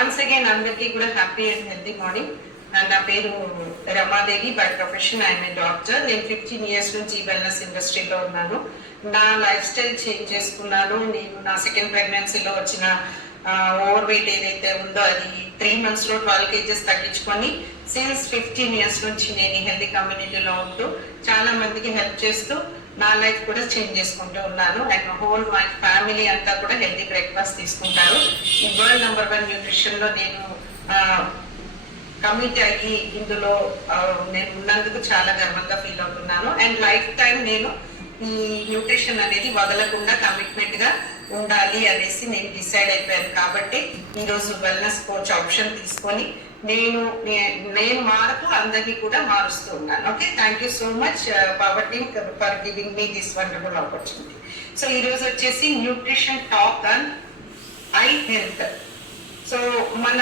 Once again అందరికీ కూడా happy and healthy morning. నా పేరు Ramadevi. By profession I'm a doctor. నేను 15 years నుంచి వెల్నెస్ ఇండస్ట్రీలో ఉన్నాను. నా లైఫ్ స్టైల్ చేంజ్ చేసుకున్నాను. నేను నా సెకండ్ ప్రెగ్నెన్సీలో వచ్చిన ఓవర్ వెయిట్ ఏదైతే ఉందో అది 3 months లో 12 kgs తగ్గించుకొని సిన్స్ 15 years నుంచి నేను ఈ హెల్తీ కమ్యూనిటీలో ఉంటూ చాలా మందికి హెల్ప్ చేస్తూ నా లైఫ్ కూడా చేంజ్ చేసుకుంటూ ఉన్నాను. అండ్ హోల్ మై ఫ్యామిలీ అంతా కూడా హెల్తీ బ్రేక్ఫాస్ట్ తీసుకుంటారు. ఈ వరల్డ్ నెంబర్ 1 న్యూట్రిషన్ లో నేను కమిట్ అయ్యి ఇందులో నేను ఉన్నందుకు చాలా గర్వంగా ఫీల్ అవుతున్నాను. అండ్ లైఫ్ టైం నేను ఈ న్యూట్రిషన్ అనేది వదలకుండా కమిట్మెంట్ గా ఉండాలి అనేసి నేను డిసైడ్ అయిపోయాను. కాబట్టి ఈరోజు వెల్నెస్ కోచ్ ఆప్షన్ తీసుకొని నేను మారుతూ అందరినీ కూడా మారుస్తూ ఉన్నాను. Okay, thank you so much power team for giving me this wonderful opportunity. So ఈ రోజు వచ్చేసి nutrition talk and I health. So మన